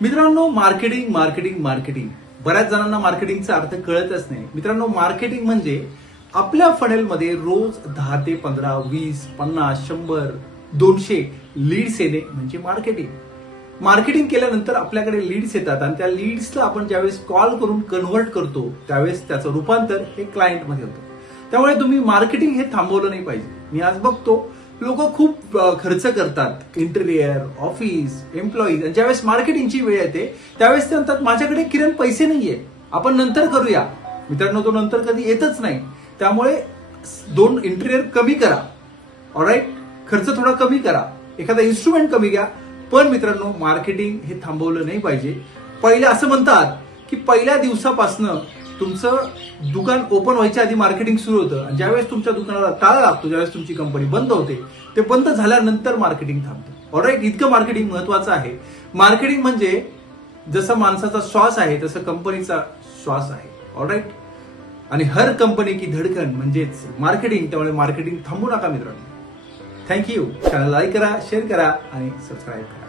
मित्रांनो, marketing marketing marketing बऱ्याच जणांना मार्केटिंगचा अर्थ कळतच नाही. मित्रांनो, मार्केटिंग म्हणजे आपल्या फनेलमध्ये रोज 10 ते 15, 20, 50, 100, 200 लीड्स येणे म्हणजे मार्केटिंग. मार्केटिंग केल्यानंतर आपल्याकडे लीड्स येतात आणि त्या लीड्सला आपण ज्यावेळेस कॉल करून कन्व्हर्ट करतो त्यावेळेस त्याचं रूपांतर हे क्लायंटमध्ये होतं. त्यामुळे तुम्ही मार्केटिंग हे थांबवलं नाही पाहिजे. मी आज बघतो लोक खूप खर्च करतात, इंटेरियर, ऑफिस, एम्प्लॉईज, आणि ज्यावेळेस मार्केटिंगची वेळ येते त्यावेळेस ते म्हणतात माझ्याकडे किरण पैसे नाहीये, आपण नंतर करूया. मित्रांनो, तो नंतर कधी येतच नाही. त्यामुळे 2 इंटेरियर कमी करा, ऑलराईट, खर्च थोडा कमी करा, एखादा इन्स्ट्रुमेंट कमी घ्या. पण मित्रांनो, मार्केटिंग हे थांबवलं नाही पाहिजे. पहिले असं म्हणतात की पहिल्या दिवसापासनं तुमचं दुकान ओपन व्हायच्या आधी मार्केटिंग सुरू होतं आणि ज्यावेळेस तुमच्या दुकानाला ताळा लागतो, ज्यावेळेस तुमची कंपनी बंद होते, ते बंद झाल्यानंतर मार्केटिंग थांबतं. ऑलराईट, इतकं मार्केटिंग महत्वाचं आहे. मार्केटिंग म्हणजे जसं माणसाचा श्वास आहे तसं कंपनीचा श्वास आहे. ऑलराईट, आणि हर कंपनी की धडकन म्हणजेच मार्केटिंग. त्यामुळे मार्केटिंग थांबू नका मित्रांनो. थँक्यू. चॅनल लाईक करा, शेअर करा आणि सबस्क्राईब करा.